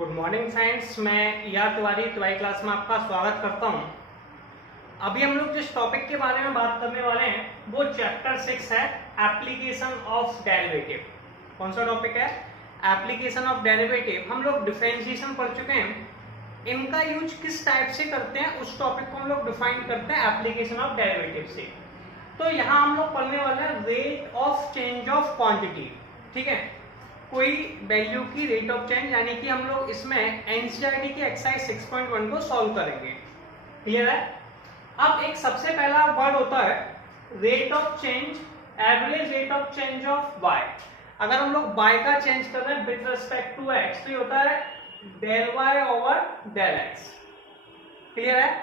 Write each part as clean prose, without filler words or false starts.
Good morning friends, मैं ER Tiwari class में आपका स्वागत करता हूं। अभी हम लोग जिस टॉपिक के बारे में बात करने वाले हैं वो चैप्टर 6 है, एप्लीकेशन ऑफ डेरिवेटिव। कौन सा टॉपिक है? Application of derivative. हम लोग डिफरेंशिएशन पढ़ चुके हैं, इनका यूज किस टाइप से करते हैं उस टॉपिक को हम लोग डिफाइन करते हैं एप्लीकेशन ऑफ डेरिवेटिव से। तो यहाँ हम लोग पढ़ने वाले हैं rate of change of quantity. ठीक है, कोई वैल्यू की रेट ऑफ चेंज, यानी कि हम लोग इसमें एनसीईआरटी की एक्सरसाइज 6.1 को सॉल्व करेंगे। क्लियर है? अब एक सबसे पहला वर्ड होता है rate of change, average rate of change of y। अगर हम लोग y का चेंज कर रहे हैं विद रिस्पेक्ट टू x तो ये होता है del y over del x। Clear है?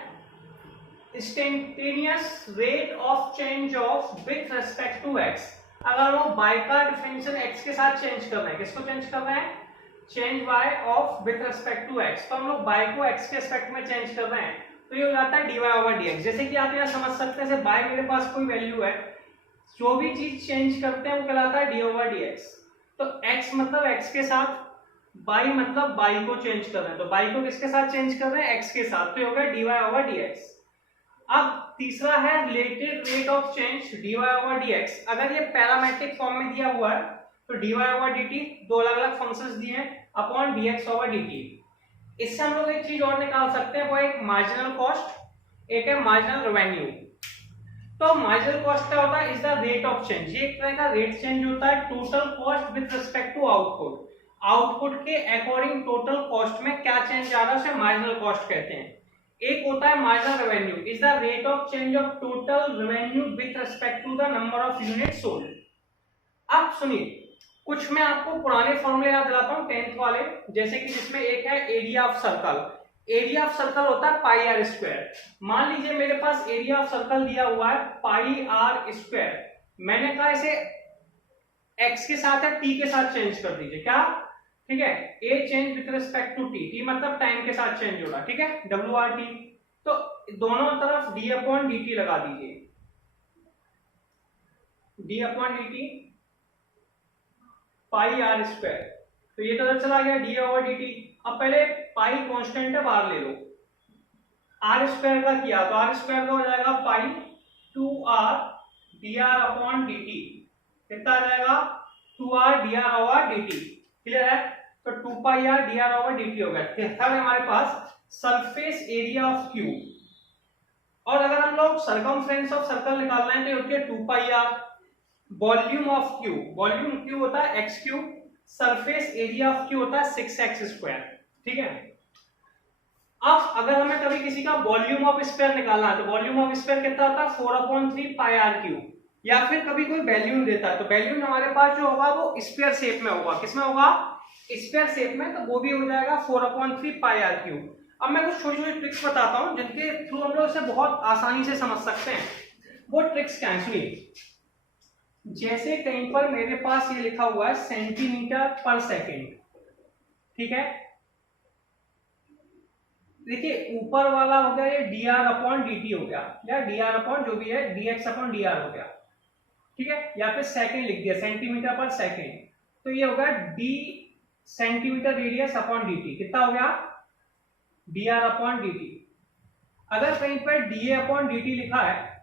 Instantaneous rate of change of with respect to x। अगर वो y का डिफरेंशियल x के साथ चेंज कर रहे हैं, किसको चेंज कर रहे हैं? Change y of with respect to x। तो हम लोग y को x के रिस्पेक्ट में चेंज कर रहे हैं तो ये हो जाता है dy ओवर dx। जैसे कि आप यहाँ समझ सकते हैं, y मेरे पास कोई वैल्यू है, जो भी चीज चेंज करते हैं वो कहलाता है dy ओवर dx। तो x मतलब x के साथ, y मतलब y को चेंज कर रहे हैं, तो y को किसके साथ चेंज कर रहे हैं? x के साथ, तो ये हो गया dy ओवर dx। अब तीसरा है related rate of change dy over dx। अगर ये पैरामेट्रिक फॉर्म में दिया हुआ है तो dy ओवर dt, दो अलग अलग फंक्शंस दिए हैं, अपॉन dx ओवर dt। इससे हम लोग एक चीज और निकाल सकते हैं, वो एक मार्जिनल कॉस्ट, एक है मार्जिनल रेवेन्यू। तो मार्जिनल कॉस्ट क्या होता है? Is the rate of change. ये एक तरह का रेट चेंज होता है total cost with respect to output. Output के अकॉर्डिंग टोटल कॉस्ट में क्या चेंज आ रहा है उसे मार्जिनल कॉस्ट कहते हैं। एक होता है marginal revenue, is the rate of change of total revenue with respect to the number of unit sold. अब सुनिए, कुछ मैं आपको पुराने फॉर्मूले याद दिलाता हूं 10th वाले, जैसे कि जिसमें एक है area of circle. Area of circle होता है पाई आर स्क्वायर। मान लीजिए मेरे पास एरिया ऑफ सर्कल दिया हुआ है पाई आर स्क्वायर, मैंने कहा इसे x के साथ है t के साथ चेंज कर दीजिए। क्या? ठीक है, a change with respect to t मतलब टाइम के साथ चेंज होगा। ठीक है, WRT। तो दोनों तरफ d अपॉन dt लगा दीजिए, d upon dt pi r square. तो ये तो इधर चला गया d ओवर dt। अब पहले पाई कांस्टेंट है, बाहर ले लो, आर स्क्वायर का किया तो आर स्क्वायर का हो जाएगा पाई 2r dr अपॉन dt। कितना आ जाएगा? 2r dr over dt। Clear है? तो 2 pi r dr over dt हो गया। थर्ड हमारे पास सरफेस एरिया ऑफ क्यूब। और अगर हम लोग सरकमफ्रेंस ऑफ सर्कल निकालना है तो ये होती है 2 pi r। Volume of cube, volume cube होता है x cube, surface area of cube होता है 6x स्क्वायर। ठीक है, अब अगर हमें कभी किसी का वॉल्यूम ऑफ स्फीयर निकालना है तो वॉल्यूम ऑफ स्फीयर कितना होता है? 4/3 पाई r क्यूब। या फिर कभी कोई वैल्यूम देता है तो वैल्यूम हमारे पास जो होगा वो स्फीयर शेप में होगा। किसमें होगा? स्फीयर शेप में, तो वो भी हो जाएगा 4/3 पाई r क्यूब। अब मैं कुछ छोटी छोटी ट्रिक्स बताता हूं जिनके थ्रू हम लोग इसे बहुत आसानी से समझ सकते हैं। वो ट्रिक्स क्या है सुनिए। जैसे कहीं पर मेरे पास ये लिखा हुआ है सेंटीमीटर पर सेकेंड। ठीक है, देखिए ऊपर वाला हो गया ये dr अपॉन dt हो गया, या dr अपॉन जो भी है dx अपॉन dr हो गया। ठीक है, या फिर सेकेंड लिख दिया सेंटीमीटर पर सेकेंड, तो ये होगा d centimetre radius upon dt। कितना हो गया? dr upon dt। अगर कहीं पर dA अपॉन dt लिखा है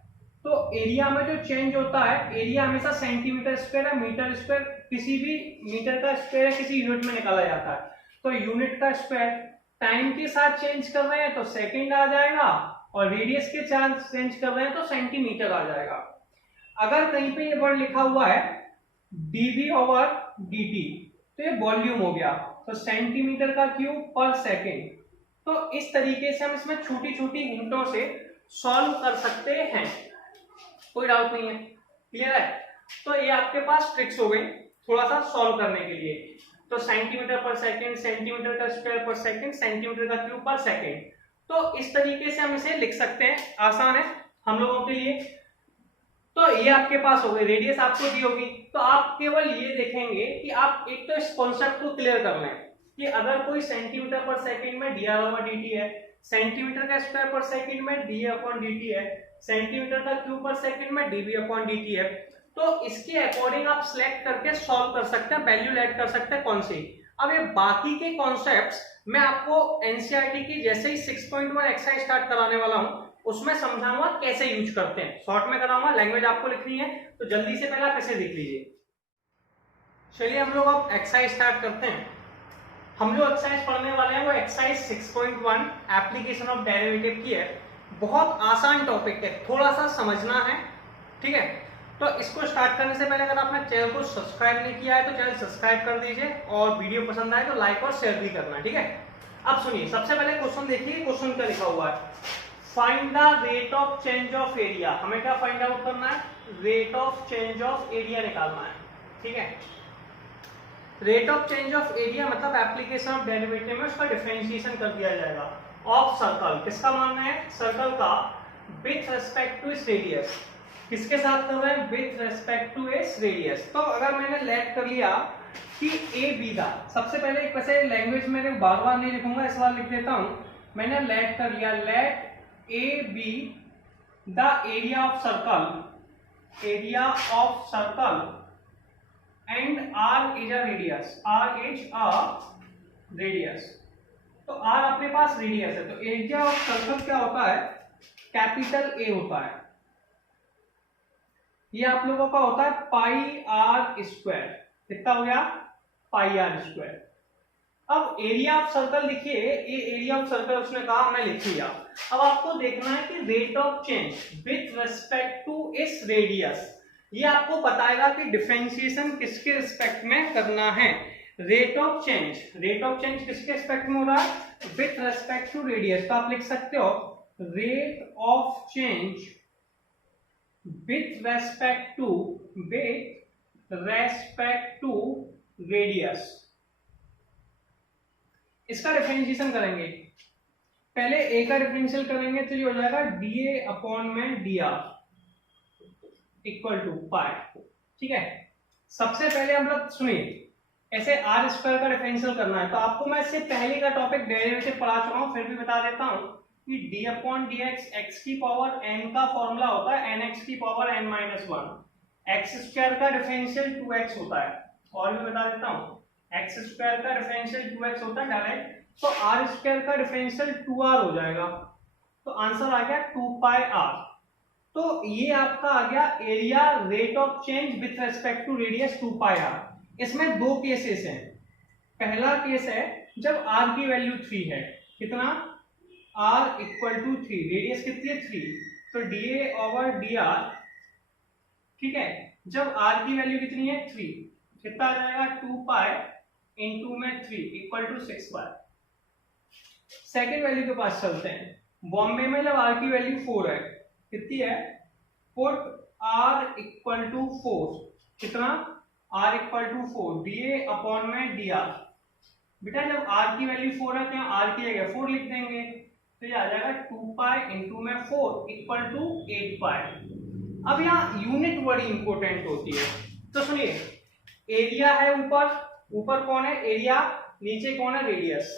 तो एरिया में जो चेंज होता है, एरिया हमेशा सेंटीमीटर स्क्वायर है, मीटर स्क्वायर, किसी भी मीटर का स्क्वायर है किसी यूनिट में निकाला जाता है। तो यूनिट का स्क्वायर टाइम के साथ चेंज कर रहे हैं तो सेकंड आ जाएगा, और रेडियस के साथ चेंज कर रहे हैं तो सेंटीमीटर आ जाएगा। अगर कहीं पे ये वर्ड लिखा हुआ है dV ओवर dt तो ये वॉल्यूम हो गया, तो सेंटीमीटर का क्यूब पर सेकेंड। तो इस तरीके से हम इसमें छोटी छोटी हिंटों से सॉल्व कर सकते हैं, कोई डाउट नहीं है। क्लियर है? तो ये आपके पास ट्रिक्स हो गई थोड़ा सा सॉल्व करने के लिए। तो सेंटीमीटर पर सेकेंड, सेंटीमीटर का स्क्वायर पर सेकेंड, सेंटीमीटर का क्यूब पर सेकेंड, तो इस तरीके से हम इसे लिख सकते हैं, आसान है हम लोगों के लिए। तो ये आपके पास हो गई, रेडियस आपको दी होगी, तो आप केवल ये देखेंगे कि आप एक तो इस कॉन्सेप्ट को क्लियर कर लें कि अगर कोई सेंटीमीटर पर सेकेंड में dr ओवर dt है, सेंटीमीटर का स्क्वायर पर सेकेंड में d अपॉन dt है, सेंटीमीटर का क्यूब पर सेकेंड में dv अपॉन dt है, तो इसके अकॉर्डिंग आप सिलेक्ट करके सॉल्व कर सकते हैं, वैल्यू ऐड कर सकते हैं। कौन सी? अब ये बाकी के कॉन्सेप्ट्स मैं आपको एनसीईआरटी की जैसे ही 6.1 एक्सरसाइज स्टार्ट कराने वाला हूं उसमें समझाऊंगा कैसे यूज करते हैं, शॉर्ट में कराऊंगा। लैंग्वेज आपको लिखनी है तो जल्दी से पहले आप इसे देख लीजिए। चलिए हम लोग अब एक्सरसाइज स्टार्ट करते हैं। हम जो एक्सरसाइज पढ़ने वाले हैं वो एक्सरसाइज 6.1 एप्लीकेशन ऑफ डेरिवेटिव की है। बहुत आसान टॉपिक है, थोड़ा सा समझना है, ठीक है। तो इसको स्टार्ट करने से पहले अगर आपने चैनल को सब्सक्राइब नहीं किया है तो चैनल सब्सक्राइब कर दीजिए और वीडियो पसंद आए तो लाइक और शेयर भी करना है, ठीक है। अब सुनिए, सबसे पहले क्वेश्चन देखिए। क्वेश्चन क्या लिखा हुआ है, find the rate of change of area. हमें क्या फाइंड आउट करना है, rate of change of area निकालना है, ठीक है। Rate of change of area मतलब एप्लीकेशन ऑफ डेरिवेटिव में उसका डिफरेंशिएशन कर दिया जाएगा। ऑफ सर्कल, किसका मानना है, सर्कल का, with respect to its radius. किसके साथ कर रहे हैं, with respect to its radius. तो अगर मैंने लेट कर लिया कि ए बी दा, सबसे पहले एक वैसे लैंग्वेज में बार बार नहीं लिखूंगा, इस बार लिख देता हूं। मैंने लेट कर लिया, let A be the area of circle, area of circle and R is a radius, R is a radius. तो R अपने पास रेडियस है, तो एरिया ऑफ सर्कल क्या होता है, कैपिटल A होता है। ये आप लोगों का होता है पाई आर स्क्वायर। कितना हो गया, पाई आर स्क्वायर। अब एरिया ऑफ सर्कल लिखिए, ये एरिया ऑफ सर्कल उसने कहा, मैं लिख लिया। अब आपको देखना है कि rate of change with respect to इस रेडियस, ये आपको बताएगा कि डिफरेंशिएशन किसके रिस्पेक्ट में करना है। Rate of change, rate of change किसके रिस्पेक्ट में हो रहा है, विथ रेस्पेक्ट टू रेडियस। तो आप लिख सकते हो rate of change with respect to radius। इसका डिफरेंशिएशन करेंगे, पहले a का डिफरेंशियल करेंगे तो ये हो जाएगा dA अपॉन में dr इक्वल टू पाई, ठीक है। सबसे पहले हम लोग सुनिए, ऐसे r स्क्वायर का डिफरेंशियल करना है। तो आपको मैं इससे पहले का टॉपिक डेरिवेटिव पढ़ा चुका हूं, फिर भी बता देता हूं कि d अपॉन dx x की पावर n का फॉर्मूला होता है nx की power n minus 1। x square का डिफरेंशियल 2x होता है, और भी बता देता हूं x स्क्वायर का डिफरेंशियल 2x होता है डायरेक्ट, तो r स्क्वायर का डिफरेंशियल 2r हो जाएगा। तो आंसर आ गया 2 पाई r। तो ये आपका आ गया area rate of change with respect to radius 2 pi r। इसमें दो केसेस हैं। पहला केस है जब r की वैल्यू 3 है, कितना, r इक्वल टू 3, रेडियस कितनी है 3, तो dA ओवर dr, ठीक है। जब r की वैल्यू कितनी है 3, कितना आ जाएगा 2 पाई इंटू में 3 equal to 6 pi. Second value के पास चलते हैं। बॉम्बे में जब r की वैल्यू 4 है, कितनी है, पुट r इक्वल टू 4, कितना, r equal to 4 dA upon में dr। बेटा जब r की वैल्यू 4 है तो यहाँ r की जगह 4 लिख देंगे, तो ये आ जाएगा 2 पाई इंटू में 4 इक्वल टू 8 पाई। अब यहाँ यूनिट बड़ी इंपॉर्टेंट होती है। तो सुनिए, एरिया है ऊपर, ऊपर कौन है एरिया, नीचे कौन है रेडियस।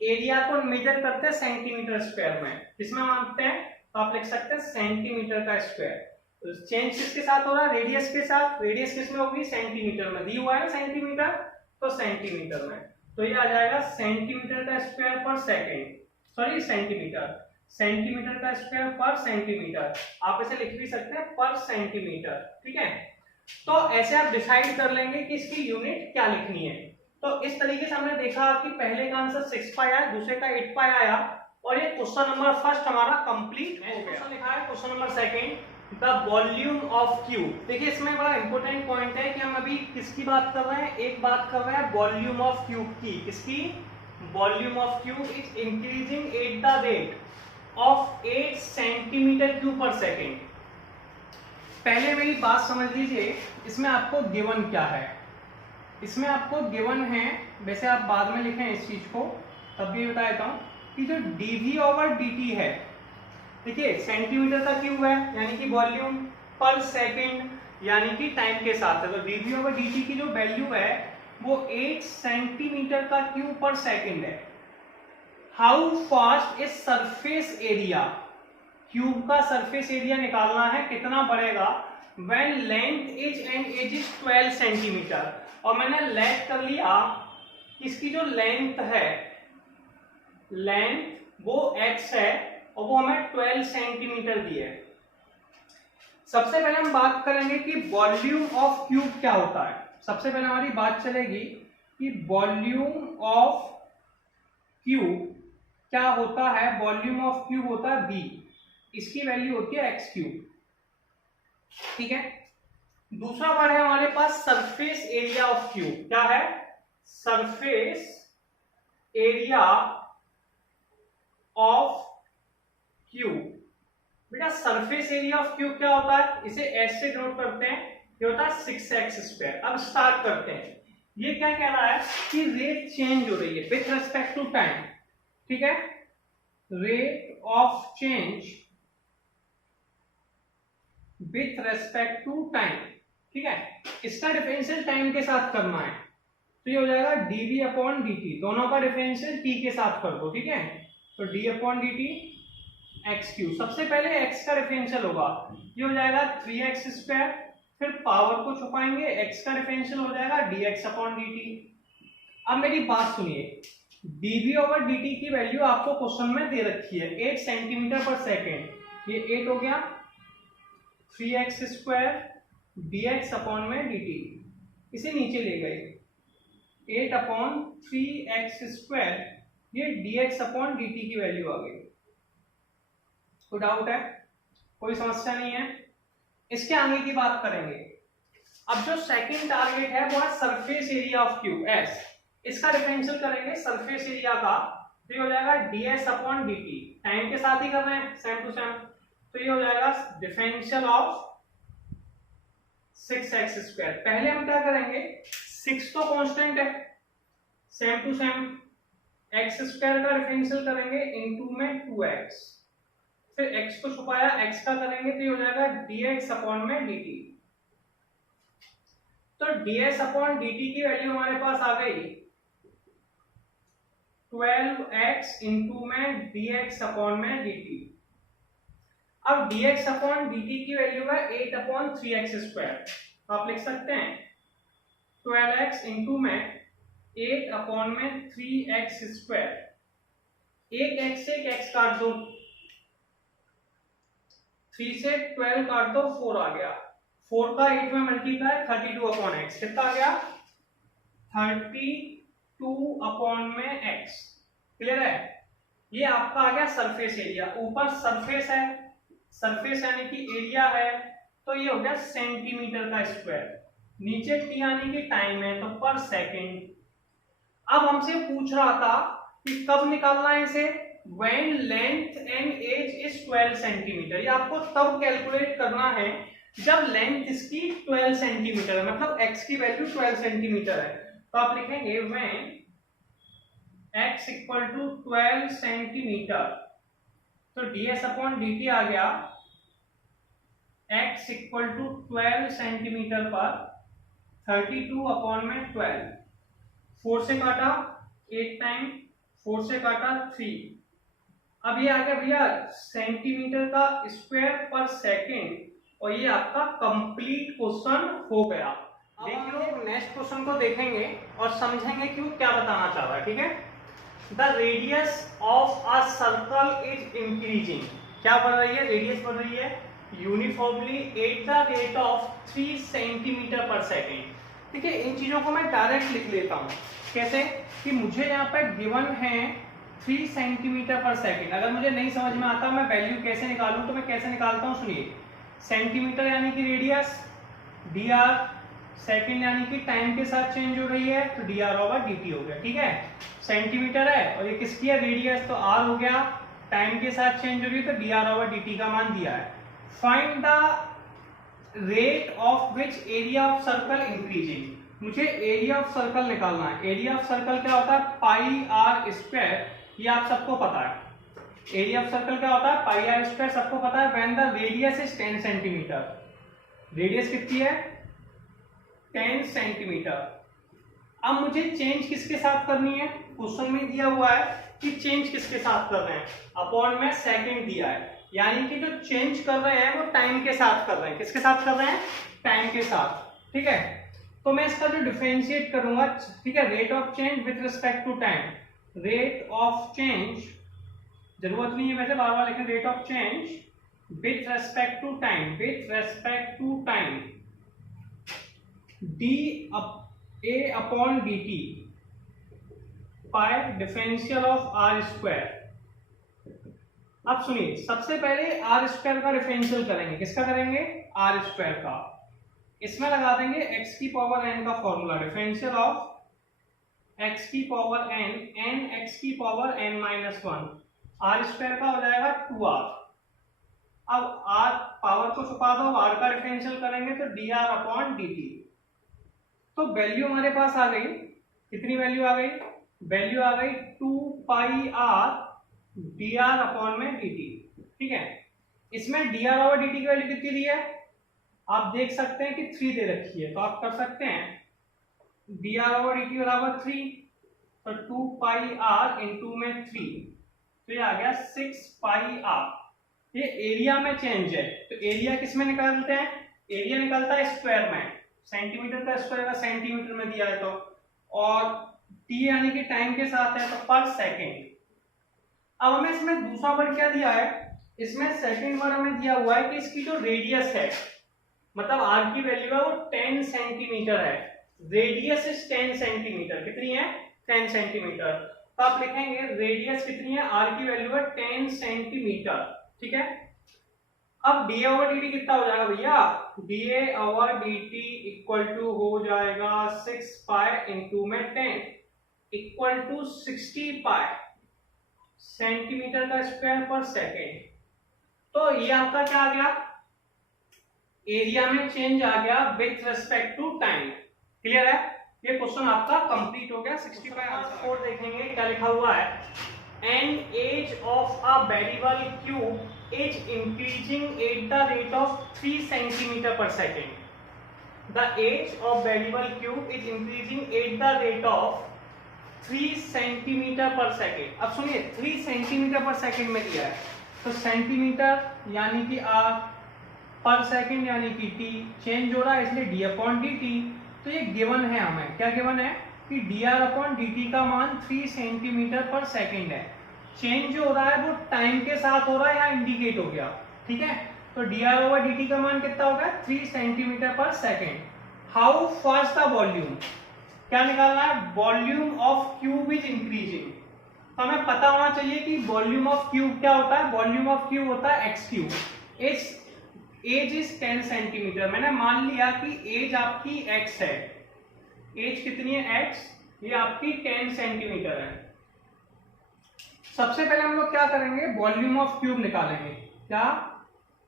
एरिया को मेजर करते हैं सेंटीमीटर स्क्वायर में, किसमें मानते हैं, तो आप लिख सकते हैं सेंटीमीटर का स्क्वायर। तो चेंज किसके साथ हो रहा है, रेडियस के साथ। रेडियस किसमें होगी, सेंटीमीटर में, दी हुआ है सेंटीमीटर, तो सेंटीमीटर में। तो ये आ जाएगा सेंटीमीटर का स्क्वायर पर सेकेंड, सॉरी सेंटीमीटर, सेंटीमीटर का स्क्वायर पर सेंटीमीटर। आप इसे लिख भी सकते हैं पर सेंटीमीटर, ठीक है। तो ऐसे आप डिसाइड कर लेंगे कि इसकी यूनिट क्या लिखनी है। तो इस तरीके से हमने देखा कि पहले का आंसर 6 पाई आया, दूसरे का 8 पाई आया, और ये क्वेश्चन नंबर फर्स्ट हमारा कंप्लीट हो गया। क्वेश्चन लिखा है question number second, the volume of cube. देखिए इसमें बड़ा इंपॉर्टेंट पॉइंट है कि हम अभी किसकी बात कर रहे हैं, एक बात कर रहे हैं वॉल्यूम ऑफ क्यूब की। किसकी, volume of cube is increasing at the rate of 8 centimetre cube पर सेकेंड। पहले मेरी बात समझ लीजिए, इसमें आपको गिवन क्या है, इसमें आपको गिवन है, वैसे आप बाद में लिखें इस चीज को, तब भी बता देता हूं कि जो dv ओवर dt है, देखिए सेंटीमीटर का क्यूब है यानी कि वॉल्यूम पर सेकेंड यानी कि टाइम के साथ है, तो dv ओवर dt की जो वैल्यू है वो 8 सेंटीमीटर का क्यूब पर सेकेंड है। How fast is surface area, cube का सरफेस एरिया निकालना है, कितना बढ़ेगा, when length is and edge is 12 centimetre. और मैंने लेट कर लिया इसकी जो लेंथ है, लेंथ वो x है और वो हमें 12 सेंटीमीटर दी है। सबसे पहले हम बात करेंगे कि वॉल्यूम ऑफ क्यूब क्या होता है। सबसे पहले हमारी बात चलेगी कि वॉल्यूम ऑफ क्यूब क्या होता है। वॉल्यूम ऑफ क्यूब होता है v, इसकी वैल्यू होती है x क्यूब, ठीक है। दूसरा वर्ड है हमारे पास सरफेस एरिया ऑफ क्यूब। क्या है? Surface area of cube. बेटा सरफेस एरिया ऑफ क्यूब क्या होता है? इसे एस से नोट करते हैं, ये होता है 6x²। अब स्टार्ट करते हैं। ये क्या कह रहा है कि रेट चेंज हो रही है विथ रेस्पेक्ट टू टाइम, ठीक है। Rate of change with respect to time, ठीक है। इसका डिफरेंशियल टाइम के साथ करना है, तो ये हो जाएगा dv/dt। दोनों का डिफरेंशियल t के साथ कर दो, ठीक है। तो d/dt x³। सबसे पहले x का डिफरेंशियल होगा, ये हो जाएगा 3x²। फिर पावर को छुपाएंगे, x का डिफरेंशियल हो जाएगा dx/dt। अब मेरी बात सुनिए, dv/dt की वैल्यू आपको क्वेश्चन में दे रखी है 8 सेंटीमीटर पर सेकेंड। ये 8 हो गया, 3x² dx/dt, इसे नीचे ले गए, 8/3x², ये dx/dt की वैल्यू आ गई। कोई डाउट है? कोई समस्या नहीं है। इसके आगे की बात करेंगे। अब जो सेकंड टारगेट है वो है surface area of cube s। इसका डिफरेंशियल करेंगे सरफेस एरिया का, तो ये हो जाएगा ds/dt। टाइम के साथ ही कर रहे हैं, सेम टू सेम। तो ये हो जाएगा डिफरेंशियल ऑफ 6x²। पहले हम क्या करेंगे, 6 तो कांस्टेंट है, सेम टू सेम, x² का डिफरेंशियल करेंगे इनटू में 2x। फिर x को छुपाया, x का करेंगे तो ये हो जाएगा dx/dt। तो ds/dt की वैल्यू हमारे पास आ गई 12x इनटू में dx/dt। अब dx/dt की वैल्यू है 8/3x²। तो आप लिख सकते हैं 12x इनटू में 8/3x²। एक x से एक x काट दो, 3 से 12 काट दो, 4 आ गया। 4 का 8 में मल्टीप्लाई, 32/x। कितना आ गया? 32/x। क्लियर है? ये आपका आ गया सरफेस एरिया। ऊपर सरफेस है, सरफेस यानी कि एरिया है, तो ये हो गया सेंटीमीटर का स्क्वायर। नीचे टी यानी कि टाइम है, तो पर सेकेंड। अब हमसे पूछ रहा था कि कब निकालना है इसे, when length and age is 12 centimetre. ये आपको तब कैलकुलेट करना है जब लेंथ इसकी 12 सेंटीमीटर है, मतलब x की वैल्यू 12 सेंटीमीटर है। तो आप लिखेंगे when x = 12 सेंटीमीटर, तो ds/dt आ गया x = 12 सेंटीमीटर पर 32/12। 4 से काटा 8 टाइम, 4 से काटा 3। अब ये आ गया भैया सेंटीमीटर का स्क्वायर पर सेकेंड, और ये आपका कंप्लीट क्वेश्चन हो गया। अब हम लोग नेक्स्ट क्वेश्चन को देखेंगे और समझेंगे कि वो क्या बताना चाह रहा है, ठीक है। The radius of a circle is increasing. क्या बढ़ रही है? रेडियस बढ़ रही है uniformly eight the rate of 3 centimetre पर सेकेंड। ठीक है, इन चीजों को मैं डायरेक्ट लिख लेता हूं। कैसे? कि मुझे यहाँ पर गिवन है 3 सेंटीमीटर पर सेकेंड। अगर मुझे नहीं समझ में आता मैं वैल्यू कैसे निकालूं, तो मैं कैसे निकालता हूँ, सुनिए। सेंटीमीटर यानी कि रेडियस, dr, सेकेंड यानी कि टाइम के साथ चेंज हो रही है, तो dr/dt हो गया। ठीक है, सेंटीमीटर है और ये किसकी है? रेडियस, तो r हो गया। टाइम के साथ चेंज हो रही है, तो dr/dt का मान दिया है। Find the rate of which area of circle increasing. मुझे एरिया ऑफ सर्कल निकालना है। एरिया ऑफ सर्कल क्या होता है? πr²। ये आप सबको पता है। एरिया ऑफ सर्कल क्या होता है? πr² सबको पता है। When the radius is 10 centimetre. Radius कितनी है? 10 सेंटीमीटर। अब मुझे चेंज किसके साथ करनी है? क्वेश्चन में दिया हुआ है कि चेंज किसके साथ कर रहे हैं, अपॉन में सेकंड दिया है, यानी कि जो चेंज कर रहे हैं वो टाइम के साथ कर रहे हैं। किसके साथ कर रहे हैं? टाइम के साथ। ठीक है, तो मैं इसका जो डिफरेंशिएट करूंगा, ठीक है, rate of change with respect to time, rate of change, जरूरत नहीं है वैसे बार बार लिखने, rate of change with respect to time, with respect to time, d A upon d t by differential of r square. अब सुनिए, सबसे पहले आर स्क्वायर का डिफरेंशियल करेंगे, किसका करेंगे, आर स्क्वायर का। इसमें लगा देंगे एक्स की पावर एन का फॉर्मूला, डिफरेंशियल ऑफ एक्स की पावर एन, एन एक्स की power n minus one, r square का हो जाएगा 2r। अब आर पावर को छुपा दो, आर का डिफरेंशियल करेंगे तो dr अपॉन dt। तो वैल्यू हमारे पास आ गई, कितनी वैल्यू आ गई, वैल्यू आ गई 2 पाई r dr अपॉन में dt, ठीक है। इसमें dr और dt की वैल्यू कितनी दी है, आप देख सकते हैं कि 3 दे रखी है, तो आप कर सकते हैं dr और dt बराबर 3, तो 2 पाई r इंटू में 3, तो ये आ गया 6 पाई r। ये एरिया में चेंज है, तो एरिया किस में निकालते हैं, एरिया निकलता है स्क्वायर में, सेंटीमीटर का स्क्वायर का सेंटीमीटर में दिया है तो, और टी यानी कि टाइम के साथ है तो पर सेकेंड। अब हमें इसमें दूसरा वर्ड क्या दिया है, इसमें सेकेंड वर्ड हमें दिया हुआ है कि इसकी जो रेडियस है, मतलब आर की वैल्यू है वो 10 सेंटीमीटर है, रेडियस इज 10 सेंटीमीटर, कितनी है 10 सेंटीमीटर। तो आप लिखेंगे रेडियस कितनी है, आर की वैल्यू है 10 सेंटीमीटर, ठीक है। अब डी ओवर डी टी कितना हो जाएगा भैया, d over d t equal to हो जाएगा 6 पाई इंटू में 10 इक्वल टू 60 पाई सेंटीमीटर का स्क्वायर पर सेकेंड। तो ये आपका क्या आ गया, एरिया में चेंज आ गया with respect to time. Clear है, ये क्वेश्चन आपका कंप्लीट हो गया। 65 आंसर 4 देखेंगे क्या लिखा हुआ है, an edge of a variable cube is increasing at the rate of 3 centimeter per second. The age of variable cube is increasing at the rate of 3 centimeter per second. अब सुनिए 3 centimetre पर second में दिया है, तो centimetre यानी कि r, पर सेकंड यानी कि t चेंज हो रहा है, इसलिए d अपॉन dt। तो ये गिवन है, हमें क्या गिवन है कि dr अपॉन dt का मान 3 सेंटीमीटर पर सेकंड है। चेंज जो हो रहा है वो टाइम के साथ हो रहा है, यहाँ इंडिकेट हो गया, ठीक है। तो dr ओवर dt का मान कितना होगा, 3 सेंटीमीटर पर second. How fast the volume, क्या निकालना है, volume of cube is increasing. तो हमें पता होना चाहिए कि वॉल्यूम ऑफ क्यूब क्या होता है, वॉल्यूम ऑफ क्यूब होता है x cube. Edge is 10 centimetre, मैंने मान लिया कि एज आपकी x है, एज कितनी है x, ये आपकी 10 सेंटीमीटर है। सबसे पहले हम लोग क्या करेंगे, वॉल्यूम ऑफ क्यूब निकालेंगे। क्या,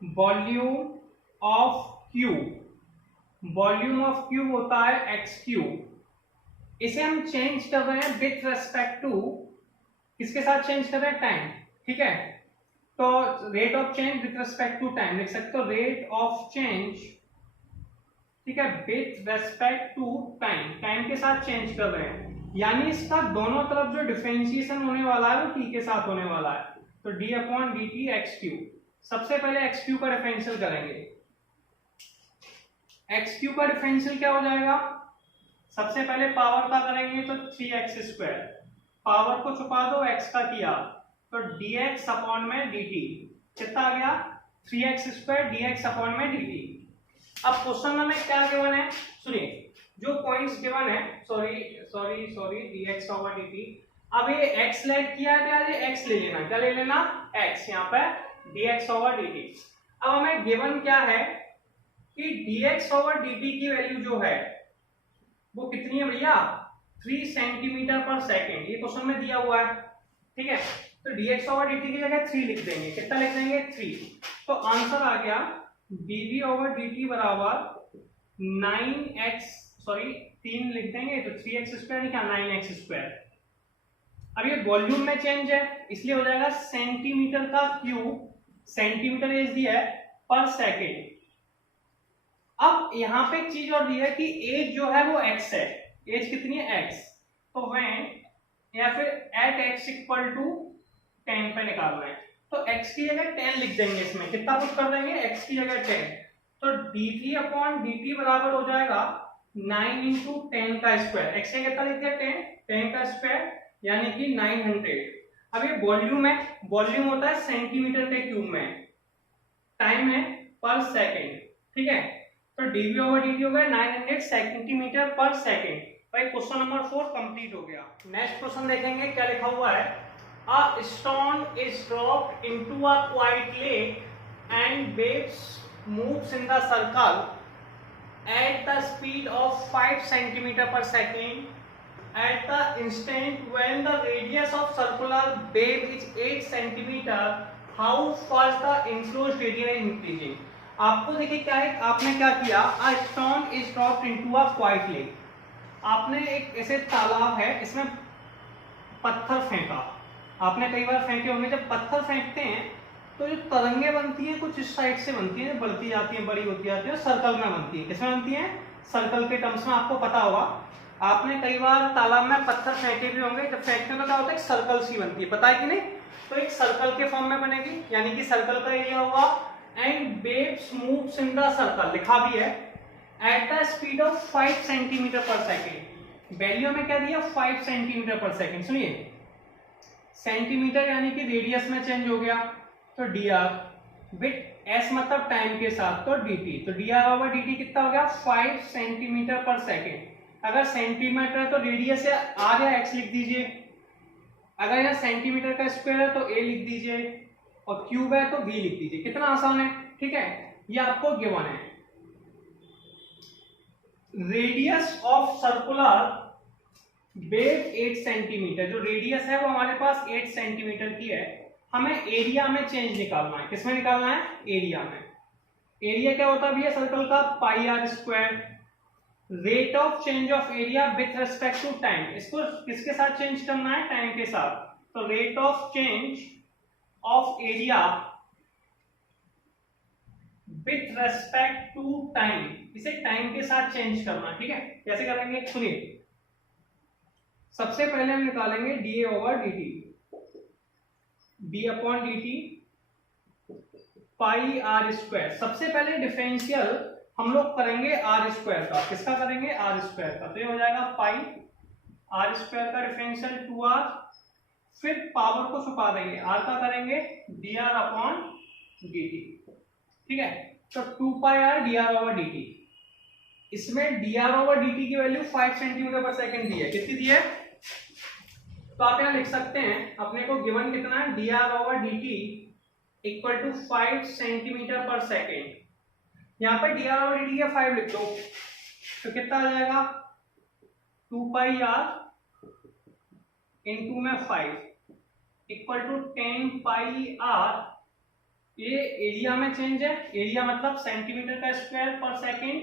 volume of cube, volume of cube होता है एक्स क्यूब। इसे हम चेंज कर रहे हैं विथ रेस्पेक्ट टू, किसके साथ चेंज कर रहे हैं, टाइम, ठीक है। तो rate of change with respect to time लिख सकते हो, रेट ऑफ चेंज, ठीक है, with respect to time, time के साथ चेंज कर रहे हैं, यानी इसका दोनों तरफ जो डिफरेंशिएशन होने वाला है वो t के साथ होने वाला है। तो d upon d T x Q, सबसे पहले एक्स क्यू का डिफरेंशियल करेंगे। एक्स क्यू का डिफरेंशियल क्या हो जाएगा, सबसे पहले पावर का करेंगे तो 3x स्क्वायर, पावर को छुपा दो, x का किया तो dx अपॉन में dt, कितना आ गया 3x स्क्वायर dx अपॉन में dt। अब क्वेश्चन में क्या गिवन है, सुनिए जो पॉइंट्स गिवन है, सॉरी dx ओवर dt। अब ये x लेट किया है, क्या ये x ले लेना, क्या ले लेना x, यहाँ पे dx ओवर dt। अब हमें गिवन क्या है कि dx ओवर dt की वैल्यू जो है वो कितनी है भैया, 3 सेंटीमीटर पर सेकेंड, ये क्वेश्चन में दिया हुआ है, ठीक है। तो dx ओवर dt की जगह 3 लिख देंगे, कितना लिख देंगे 3। तो आंसर आ गया dv ओवर dt बराबर 3 लिख देंगे तो 3x स्क्वायर लिखा 9x स्क्वायर। अब ये वॉल्यूम में चेंज है इसलिए हो जाएगा सेंटीमीटर का क्यूब, सेंटीमीटर एज दिया है पर सेकेंड। अब यहाँ पे एक चीज और दी है कि एज जो है वो x है, एज कितनी है x, तो when या फिर at x इक्वल टू 10 पे निकालना है, तो x की जगह 10 लिख देंगे, इसमें कितना कुछ कर देंगे, x की जगह 10। तो dt अपॉन dt बराबर हो जाएगा 9 इंटू 10 का स्क्वायर, एक्स का कितना लिख दिया 10, 10 का स्क्वायर यानी कि 900। अब ये वॉल्यूम है, वॉल्यूम होता है सेंटीमीटर के क्यूब में, टाइम है पर सेकेंड, ठीक है। तो dv ओवर dt हो गया 900 सेंटीमीटर पर सेकेंड। भाई क्वेश्चन नंबर 4 कंप्लीट हो गया। नेक्स्ट क्वेश्चन देखेंगे क्या लिखा हुआ है। A stone is dropped into a quite lake and waves moves in the circle at the speed of 5 centimeter per second at the instant when the radius of circular wave is 8 centimeter, how fast the enclosed area is increasing। आपको देखिए क्या है, आपने क्या किया, a stone is dropped into a quiet lake, आपने एक ऐसे तालाब है इसमें पत्थर फेंका, आपने कई बार फेंके होंगे, जब पत्थर फेंकते हैं तो जो तरंगे बनती है कुछ इस साइड से बनती है, बढ़ती जाती है, बड़ी होती जाती है, सर्कल में बनती है। किसमें बनती है, सर्कल के टर्म्स में। आपको पता होगा, आपने कई बार तालाब में पत्थर फेंके भी होंगे, जब फेंकने में क्या होता है, सर्कल सी बनती है, पता है कि नहीं। तो एक सर्कल के फॉर्म में बनेगी, यानी कि सर्कल का एरिया होगा। And waves moves in the circle, लिखा भी है, at the speed of 5 centimetre पर सेकेंड। वैल्यू में क्या दिया, 5 सेंटीमीटर पर सेकेंड। सुनिए, सेंटीमीटर यानी कि रेडियस में चेंज हो गया, तो dr विथ s मतलब टाइम के साथ, तो dt, तो dr ओवर dt कितना हो गया, 5 सेंटीमीटर पर सेकेंड। अगर सेंटीमीटर है तो रेडियस है r या x लिख दीजिए, अगर यह सेंटीमीटर का स्क्वायर है तो a लिख दीजिए, और क्यूब है तो v लिख दीजिए। कितना आसान है, ठीक है। ये आपको गिवन है। Radius of circular wave 8 centimetre, जो रेडियस है वो हमारे पास 8 सेंटीमीटर की है। हमें एरिया में चेंज निकालना है, किसमें निकालना है, एरिया में। एरिया क्या होता है भैया सर्कल का, pi r square. Rate of change of area with respect to time, इसको किसके साथ चेंज करना है, टाइम के साथ। तो rate of change of area with respect to time, इसे टाइम के साथ चेंज करना, ठीक है। कैसे करेंगे, सुनिए। सबसे पहले हम निकालेंगे d over d t, d upon d t pi r square. सबसे पहले डिफरेंशियल हम लोग करेंगे आर स्क्वायर का, किसका करेंगे, आर स्क्वायर का। तो ये हो जाएगा पाई आर स्क्वायर का डिफरेंशियल 2r, फिर पावर को छुपा देंगे, आर का करेंगे d r upon d t, ठीक है। तो 2 pi r d r over d t, इसमें d r over d t की वैल्यू 5 सेंटीमीटर पर सेकेंड दी है, कितनी दी है। तो आप यहां लिख सकते हैं, अपने को गिवन कितना है, d r over d t equal to 5 centimetre पर सेकेंड। यहाँ पे d r over d t का 5 लिख दो, तो कितना आ जाएगा, 2 पाई आर इंटू में 5 इक्वल टू 10 पाई आर। ये एरिया में चेंज है, एरिया मतलब सेंटीमीटर का स्क्वायर पर सेकेंड।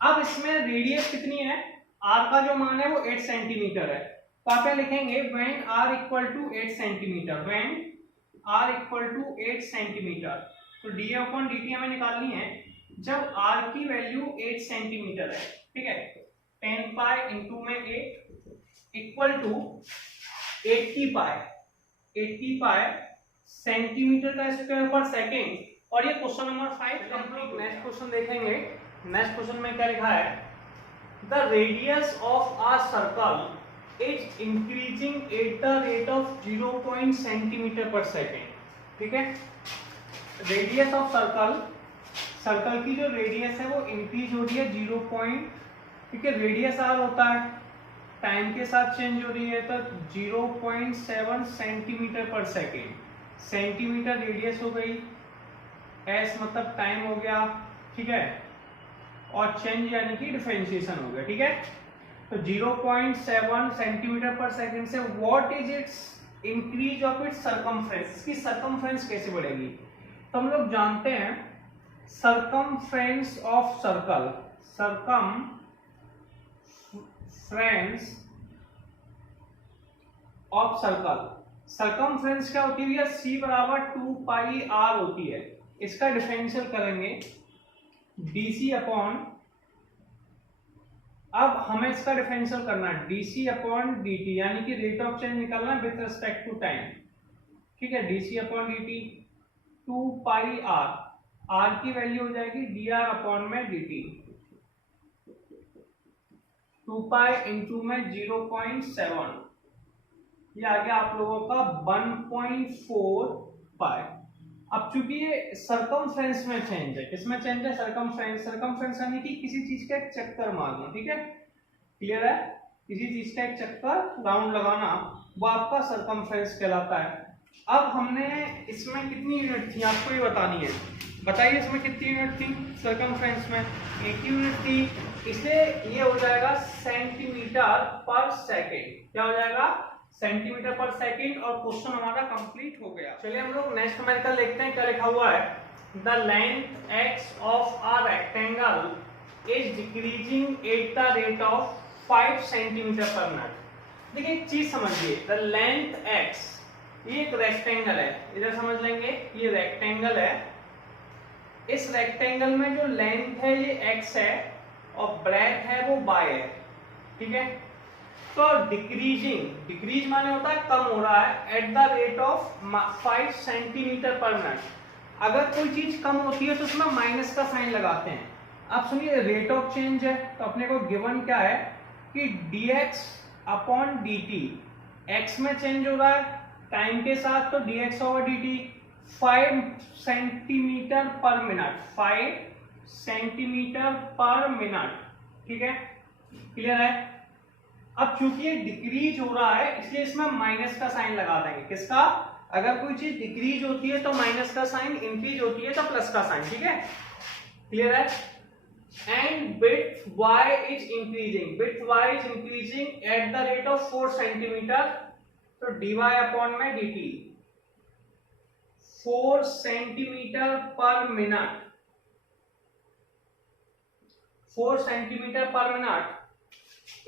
अब इसमें रेडियस कितनी है, आर का जो मान है वो 8 सेंटीमीटर है, तो आप क्या लिखेंगे, when r equal to 8 centimetre, when r equal to 8 centimetre. तो डी अपॉन डी टी हमें निकालनी है जब आर की वैल्यू 8 सेंटीमीटर है, ठीक है। 10 पाई इंटू में 8 इक्वल टू 80 पाई सेंटीमीटर का स्क्वायर पर सेकेंड। और ये question number 5 complete. Next question देखेंगे। नेक्स्ट क्वेश्चन में क्या लिखा है, the radius of a circle is increasing at the rate of 0 centimetre पर सेकेंड, ठीक है। रेडियस ऑफ सर्कल, सर्कल की जो रेडियस है वो इंक्रीज हो रही है 0, ठीक है। रेडियस आर होता है, टाइम के साथ चेंज हो रही है, तो 0.7 सेंटीमीटर पर सेकेंड। सेंटीमीटर रेडियस हो गई, एस मतलब टाइम हो गया, ठीक है, और चेंज यानी कि डिफरेंशिएशन हो गया, ठीक है। तो 0.7 सेंटीमीटर पर सेकेंड से what is it's increase of its circumference, इसकी सरकमफ्रेंस कैसे बढ़ेगी। तो हम लोग जानते हैं circumference of circle, circumference of circle, circumference क्या होती है, c बराबर 2 पाई r होती है। इसका डिफरेंशियल करेंगे dc अपॉन, अब हमें इसका डिफरेंशियल करना है dc अपॉन dt, यानी कि रेट ऑफ चेंज निकालना है विथ रिस्पेक्ट टू टाइम, ठीक है। dc upon dt 2 pi r, r की वैल्यू हो जाएगी dr अपॉन में dt, 2 पाई इंटू में 0.7, ये आ गया आप लोगों का 1.4 पाई। अब चूंकि ये सरकमफ्रेंस में चेंज है, किसमें चेंज है? सरकमफ्रेंस। सरकमफ्रेंस यानी कि किसी चीज का एक चक्कर मारना, ठीक है, क्लियर है? किसी चीज का एक चक्कर राउंड लगाना, वो आपका सरकमफ्रेंस कहलाता है। अब हमने इसमें कितनी यूनिट थी आपको ये बतानी है, बताइए इसमें कितनी यूनिट थी सरकमफ्रेंस में? 80 यूनिट थी, इसलिए ये हो जाएगा सेंटीमीटर पर सेकेंड। क्या हो जाएगा? सेंटीमीटर पर सेकेंड। और क्वेश्चन हमारा कंप्लीट हो गया। चलिए हम लोग नेक्स्ट न्यूमेरिकल देखते हैं, क्या लिखा हुआ है। The length x of a rectangle is decreasing eight the rate of 5 centimetre पर मिनट। देखिए एक चीज समझिए, द लेंथ एक्स, ये एक रेक्टेंगल है, इधर समझ लेंगे, ये रेक्टेंगल है। इस रेक्टेंगल में जो लेंथ है ये x है और ब्रेथ है वो y है, ठीक है। तो डिक्रीजिंग, डिक्रीज माने होता है कम हो रहा है, eight the rate of 5 centimetre पर मिनट। अगर कोई चीज कम होती है तो उसमें माइनस का साइन लगाते हैं। अब सुनिए, रेट ऑफ चेंज है तो अपने को गिवन क्या है कि dx अपॉन dt, x में चेंज हो रहा है टाइम के साथ, तो dx ओवर dt 5 सेंटीमीटर पर मिनट, 5 सेंटीमीटर पर मिनट, ठीक है, क्लियर है। अब चूंकि ये डिक्रीज हो रहा है इसलिए इसमें माइनस का साइन लगा देंगे। किसका? अगर कोई चीज डिक्रीज होती है तो माइनस का साइन, इंक्रीज होती है तो प्लस का साइन, ठीक है, क्लियर है। And width y is increasing, width y is increasing at the rate of 4 centimetre, तो dy अपॉन में dt 4 सेंटीमीटर पर मिनट, 4 सेंटीमीटर पर मिनट।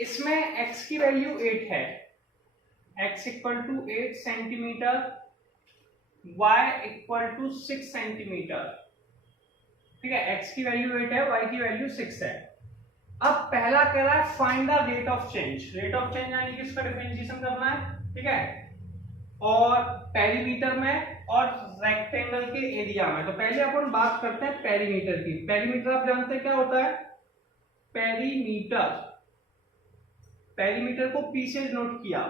इसमें x की वैल्यू 8 है, x equal to 8 centimetre, y equal to 6 centimetre, ठीक है। x की वैल्यू 8 है, y की वैल्यू 6 है। अब पहला कह रहा है find the rate of change. Rate of change यानी कि इसका डिफरेंशिएशन करना है, ठीक है, और पेरीमीटर में और रेक्टेंगल के एरिया में। तो पहले अपन बात करते हैं पेरीमीटर की। पेरीमीटर आप जानते हैं क्या होता है? पेरीमीटर, पेरीमीटर को पी से नोट किया,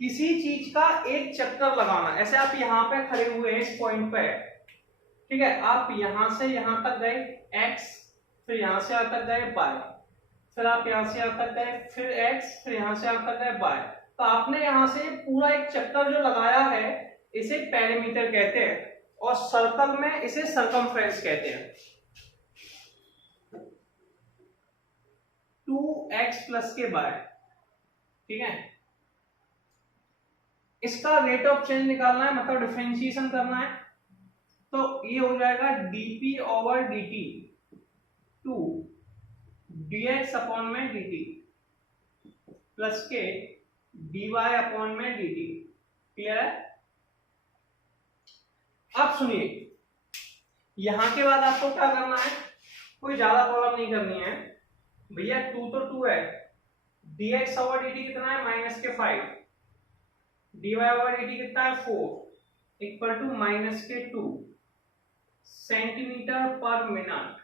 किसी चीज का एक चक्कर लगाना। ऐसे आप यहां पे खड़े हुए हैं इस पॉइंट पे, ठीक है, आप यहां से यहां तक गए x, फिर यहां से यहां तक गए y, फिर आप यहां से यहां तक गए फिर x, फिर यहां से यहां तक गए y। तो आपने यहां से पूरा एक चक्कर जो लगाया है इसे पेरीमीटर कहते हैं, और सर्कल में इसे सर्कमफ्रेंस कहते हैं। 2x प्लस के बाय, ठीक है। इसका रेट ऑफ चेंज निकालना है, मतलब डिफरेंशिएशन करना है, तो ये हो जाएगा dp over dt two dx upon में dt प्लस के dy अपॉन में dt, क्लियर है। अब सुनिए, यहां के बाद आपको क्या करना है, कोई ज्यादा प्रॉब्लम नहीं करनी है भैया। 2 तो 2 है, dx ओवर dt कितना है? माइनस के 5, dy ओवर dt कितना है? 4 इक्वल टू माइनस के 2 सेंटीमीटर पर मिनट,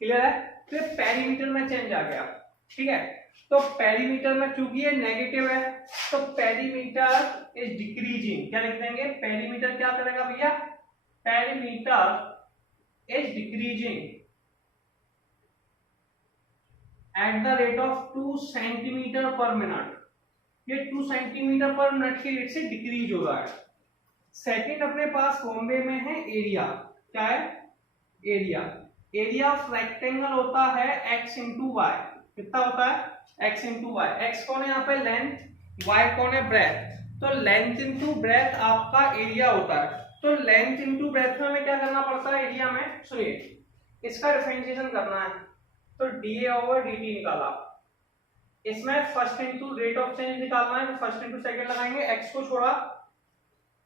क्लियर है। फिर पेरीमीटर में चेंज आ गया, ठीक है। तो पेरीमीटर में चूंकि ये नेगेटिव है तो पेरीमीटर इज डिक्रीजिंग, क्या लिख देंगे? पेरीमीटर क्या करेगा भैया? Perimeter is decreasing eight the rate of 2 centimetre पर मिनट। ये 2 सेंटीमीटर पर मिनट की रेट से डिक्रीज हो रहा है। सेकंड अपने पास बॉम्बे में है एरिया। क्या है? एरिया। एरिया ऑफ रेक्टेंगल होता है x इंटू वाई। कितना होता है? x into Y. एक्स कौन है यहाँ पे? लेंथ, y कौन है? ब्रेथ। तो लेंथ इंटू ब्रेथ आपका एरिया होता है। तो लेंथ इंटू ब्रेथ में हमें क्या करना पड़ता है एरिया में? सुनिए, इसका डिफरेंशिएशन करना है तो dA ओवर dt निकाला। इसमें first into rate of change निकालना है तो फर्स्ट इंटू सेकंड लगाएंगे। x को छोड़ा,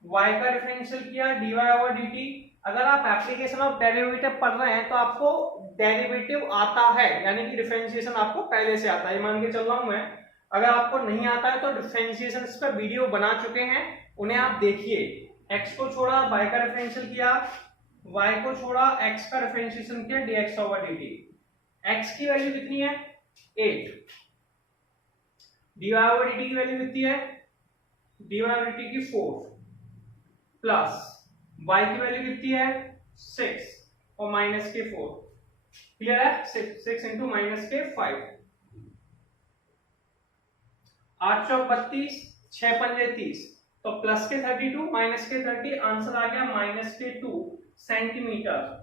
y का डिफरेंशियल किया, dy ओवर dt। अगर आप एप्लीकेशन ऑफ डेरिवेटिव पढ़ रहे हैं तो आपको डेरिवेटिव आता है, यानी कि डिफरेंशिएशन आपको पहले से आता है, मान के चल रहा हूं मैं। अगर आपको नहीं आता है तो डिफरेंशिएशन इस पर वीडियो बना चुके हैं, उन्हें आप देखिए। x को छोड़ा, y का डिफरेंशियल किया, y को छोड़ा, x का डिफरेंशिएशन किया, dx ओवर dt। x की वैल्यू कितनी है 8, dy/dt की वैल्यू कितनी है dy/dt की 4 प्लस y की वैल्यू कितनी है 6 और माइनस के 4। क्लियर है? 6 इंटू माइनस के 5, 8 चौक 32, 6 पंजे 30, तो प्लस के 32 माइनस के 30, आंसर आ गया माइनस के 2 सेंटीमीटर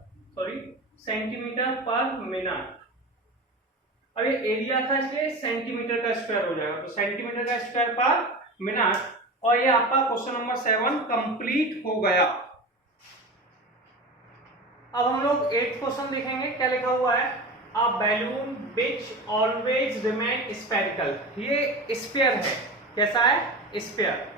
पर मिनट। अब ये एरिया था इसलिए सेंटीमीटर का स्क्वायर हो जाएगा, तो सेंटीमीटर का स्क्वायर पर मिनट। और ये आपका क्वेश्चन नंबर 7 कंप्लीट हो गया। अब हम लोग 8th क्वेश्चन देखेंगे। क्या लिखा हुआ है? A balloon which always remain spherical. ये स्फीयर है। कैसा है? Sphere.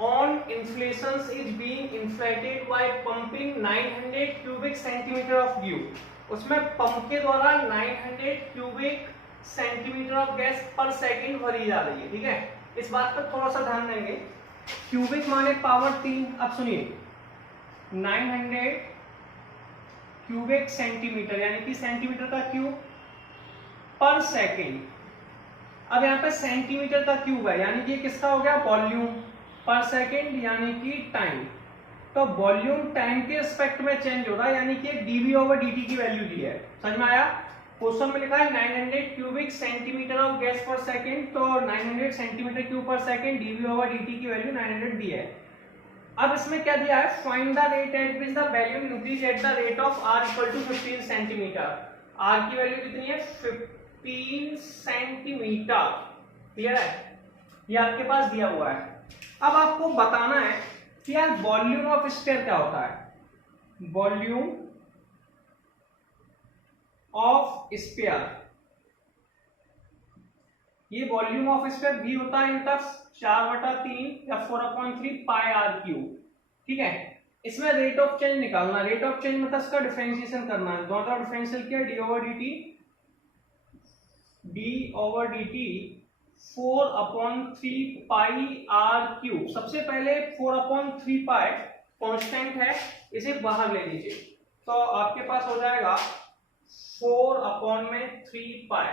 On inflation is being inflated by pumping 900 cubic centimetre of gas. उसमें पंप के द्वारा 900 cubic centimetre of gas per second भरी जा रही है। ठीक है, इस बात पर थोड़ा सा ध्यान देंगे। क्यूबिक माने पावर 3। अब सुनिए, 900 क्यूबिक सेंटीमीटर यानी कि सेंटीमीटर का क्यूब पर सेकंड। अब यहाँ पे सेंटीमीटर का क्यूब है यानी कि किसका हो गया? वॉल्यूम। पर सेकंड यानी कि टाइम। तो वॉल्यूम टाइम के रिस्पेक्ट में चेंज हो रहा है यानी कि dv/dt की वैल्यू दी है। समझ में आया? क्वेश्चन में लिखा है 900 cubic centimetre of gas per second, तो 900 सेंटीमीटर क्यूब पर सेकंड dv/dt की वैल्यू 900 दी है। अब इसमें क्या दिया है? Find the rate at which the value increase at the rate of r equal to 15 centimetre. r की वैल्यू कितनी है? 15 सेंटीमीटर। क्लियर है? ये आपके पास दिया हुआ है। अब आपको बताना है कि यार वॉल्यूम ऑफ स्फीयर क्या होता है। वॉल्यूम ऑफ स्फीयर, ये वॉल्यूम ऑफ स्फीयर भी होता है इनका 4/3 या 4/3 पाई आर क्यूब। ठीक है, इसमें रेट ऑफ चेंज निकालना। रेट ऑफ चेंज मतलब इसका डिफरेंशिएशन करना है। दोनों डिफरेंशियल किया d/dt 4/3 पाई आर क्यूब। सबसे पहले 4/3 पाई कांस्टेंट है, इसे बाहर ले लीजिए, तो आपके पास हो जाएगा 4/3 पाई।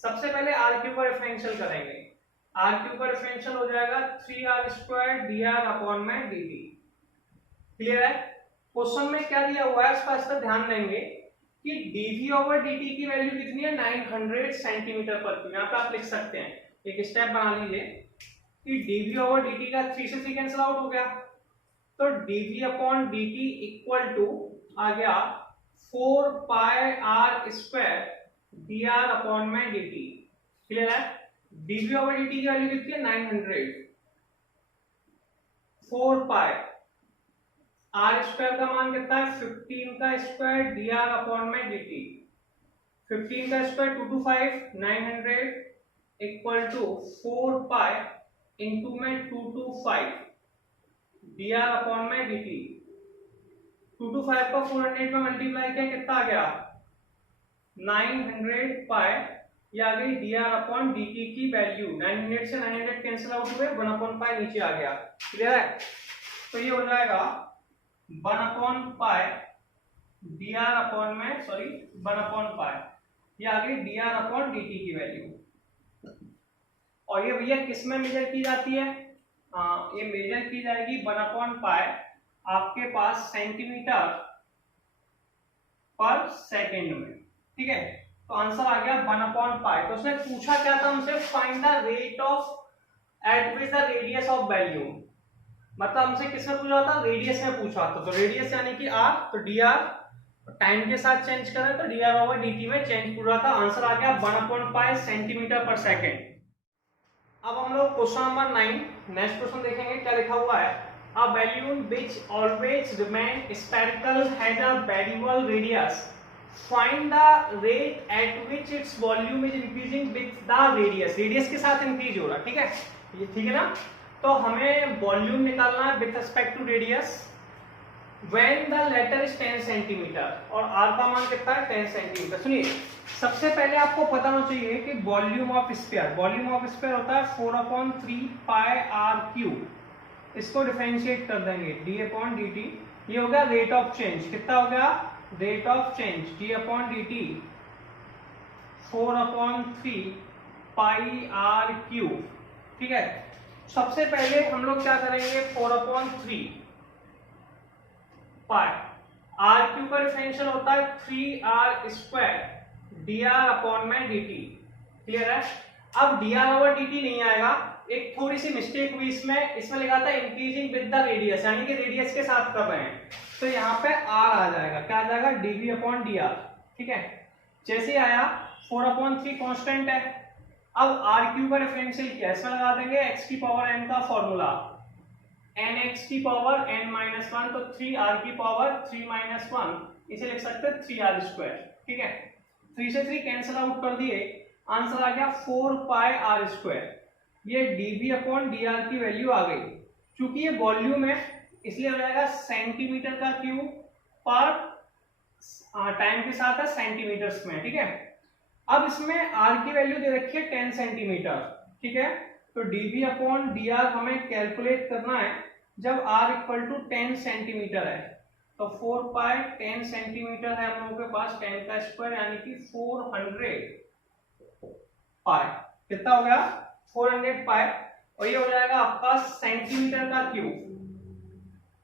सबसे पहले आर क्यूब का डिफरेंशियल करेंगे। आर क्यूब का डिफरेंशियल हो जाएगा 3r² dr/dt। क्लियर है? क्वेश्चन में क्या दिया हुआ है उसका इस पर ध्यान देंगे कि dv/dt की वैल्यू कितनी है? 900 सेंटीमीटर पर क्यूब। यहाँ पे आप लिख सकते हैं, एक स्टेप बना लीजिए कि dv/dt का 3 से 3 कैंसिल आउट हो गया, तो dv/dt इक्वल टू आ गया 4 पाई r² dr/dt। क्लियर है? dv/dt की वैल्यू कितनी है? 900। 4 पाई r² का मान कितना है? 15 का स्क्वायर dr/dt। 15 का स्क्वायर 2 to 5 900 equal to 4 pi into में 2 to 5 dr/dt। 2 to 5 को 400 में मल्टीप्लाई किया, कितना आ गया? 900 पाई। ये आ गई dr/dt की वैल्यू। 900 से 900 कैंसिल आउट हुए, 1/पाई नीचे आ गया। क्लियर है? तो ये हो जाएगा 1/पाई dr/1/पाई। ये आ गई dr/dt की वैल्यू। और ये भैया किस में मेजर की जाती है? ये मेजर की जाएगी 1/पाई आपके पास सेंटीमीटर पर सेकंड में। ठीक है, तो आंसर आ गया 1/पाई। तो उसने पूछा क्या था हमसे? Find the rate of at which the radius of balloon. मतलब हमसे किसमें पूछा था? रेडियस में पूछा था। तो रेडियस यानी कि r, तो dr टाइम के साथ चेंज करें तो dr/dt में चेंज पूरा था। आंसर आ गया 1/पाई सेंटीमीटर पर सेकंड। अब हम लोग क्वेश्चन नंबर 9 नेक्स्ट क्वेश्चन देखेंगे। क्या लिखा हुआ है? A balloon which always remain spherical had a variable radius, find the rate at which its volume is increasing with the radius. Radius के साथ इंक्रीज हो रहा है। ठीक है, ये ठीक है ना? तो हमें वॉल्यूम निकालना है with respect to radius when the letter is 10 centimetre और r का मान कितना है? 10 सेंटीमीटर। सुनिए, सबसे पहले आपको पता होना चाहिए कि वॉल्यूम ऑफ स्फीयर होता है 4/3 पाई आर क्यूब। इसको डिफरेंशिएट कर देंगे d/dt। ये हो गया रेट ऑफ चेंज। कितना हो गया? Rate of change d/dt 4/3 pi r cube. ठीक है, सबसे पहले हम लोग क्या करेंगे, 4/3 पाई आर क्यूब का डिफरेंशियल होता है 3r² dr/dt। क्लियर है? अब dr/dt नहीं आएगा, एक थोड़ी सी मिस्टेक हुई इसमें लिखा था इंक्रीजिंग विद द रेडियस, यानी कि रेडियस के साथ कर रहे हैं, तो यहाँ पे r आ जाएगा, क्या आ जाएगा, dv/dr। ठीक है, जैसे आया 4/3 कांस्टेंट है, अब r क्यूब का डिफरेंशियल क्या है, इसमें लगा देंगे x की पावर n का फॉर्मूला, nx की पावर n-1, तो 3r की पावर 3-1, इसे लिख सकते हैं 3r²। ठीक है, 3 से 3 कैंसिल आउट कर दिए, आंसर आ गया 4πr²। ये dv/dr की वैल्यू आ गई, क्योंकि ये वॉल्यूम है इसलिए हो जाएगा सेंटीमीटर का क्यूब पर टाइम के साथ है सेंटीमीटर्स में। ठीक है, अब इसमें r की वैल्यू दे रखी है 10 सेंटीमीटर। ठीक है, तो dv/dr हमें कैलकुलेट करना है जब r = 10 सेंटीमीटर है, तो 4π 10 सेंटीमीटर है हम लोगों के पास, 10 का स्क्वायर यानी कि 400 पाई। कितना हो गया, 400 पाई, और ये हो जाएगा आपका सेंटीमीटर का क्यूब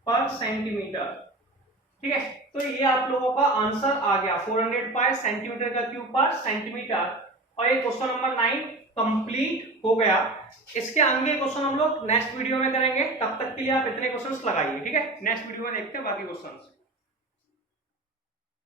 पर सेंटीमीटर। ठीक है, तो ये आप लोगों का आंसर आ गया 400 पाई सेंटीमीटर का क्यूब पर सेंटीमीटर। और ये क्वेश्चन नंबर 9 कंप्लीट हो गया। इसके आगे क्वेश्चन हम लोग नेक्स्ट वीडियो में करेंगे, तब तक के लिए आप इतने क्वेश्चंस लगाइए। ठीक है, नेक्स्ट वीडियो में देखते हैं बाकी क्वेश्चंस।